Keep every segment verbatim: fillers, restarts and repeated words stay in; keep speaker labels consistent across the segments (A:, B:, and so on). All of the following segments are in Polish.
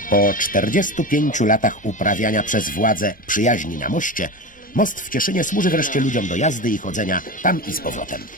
A: Po czterdziestu pięciu latach uprawiania przez władze przyjaźni na moście, most w Cieszynie służy wreszcie ludziom do jazdy i chodzenia tam i z powrotem.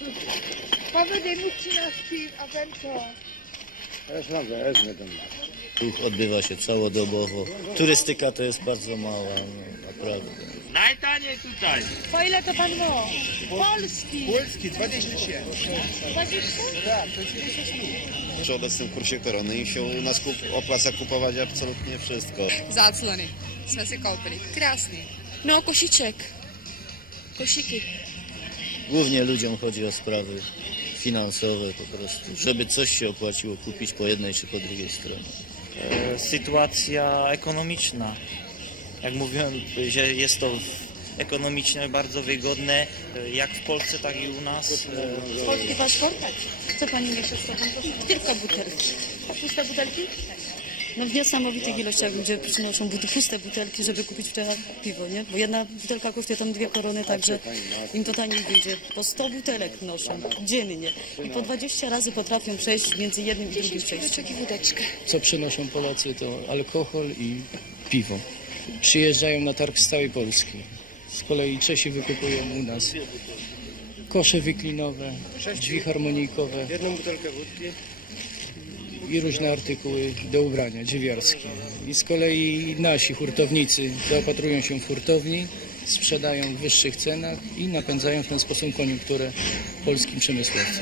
B: Ruch odbywa się całodobowo. Turystyka to jest bardzo mała, no, naprawdę.
C: Najtaniej tutaj.
D: Po ile to pan ma? Polski.
E: Polski dwadzieścia siedem.
D: dwadzieścia?
E: Przy obecnym kursie korony się u nas kup, opłaca kupować absolutnie wszystko.
F: Zaclony. Sme si koupili. Krásný. No, košiček. Košiky.
B: Głównie ludziom chodzi o sprawy finansowe po prostu, żeby coś się opłaciło kupić po jednej czy po drugiej stronie.
C: Sytuacja ekonomiczna. Jak mówiłem, że jest to ekonomicznie bardzo wygodne, jak w Polsce, tak i u nas.
D: Polski paszport? Co pani niesie z sobą? Tylko butelki. Puste butelki?
G: No w niesamowitych ilościach ludzie przynoszą but- puste butelki, żeby kupić w te piwo, nie? Bo jedna butelka kosztuje tam dwie korony, także im to taniej wyjdzie. Po sto butelek noszą dziennie i po dwadzieścia razy potrafią przejść między jednym i drugim przejściem.
H: Co przynoszą Polacy, to alkohol i piwo. Przyjeżdżają na targ z całej Polski. Z kolei Czesi wykupują u nas kosze wyklinowe, drzwi harmonijkowe
E: Jedną butelkę wódki.
H: i różne artykuły do ubrania, dziewiarskie. I z kolei nasi hurtownicy zaopatrują się w hurtowni, sprzedają w wyższych cenach i napędzają w ten sposób koniunkturę polskim przemysłowcom.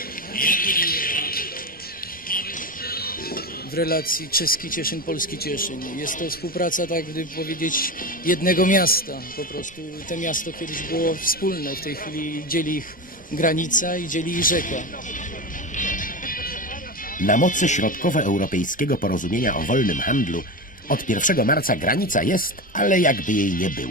H: W relacji czeski Cieszyn, polski Cieszyn. Jest to współpraca, tak gdyby powiedzieć, jednego miasta. Po prostu to miasto kiedyś było wspólne, w tej chwili dzieli ich granica i dzieli ich rzeka.
A: Na mocy środkowoeuropejskiego porozumienia o wolnym handlu od pierwszego marca granica jest, ale jakby jej nie było.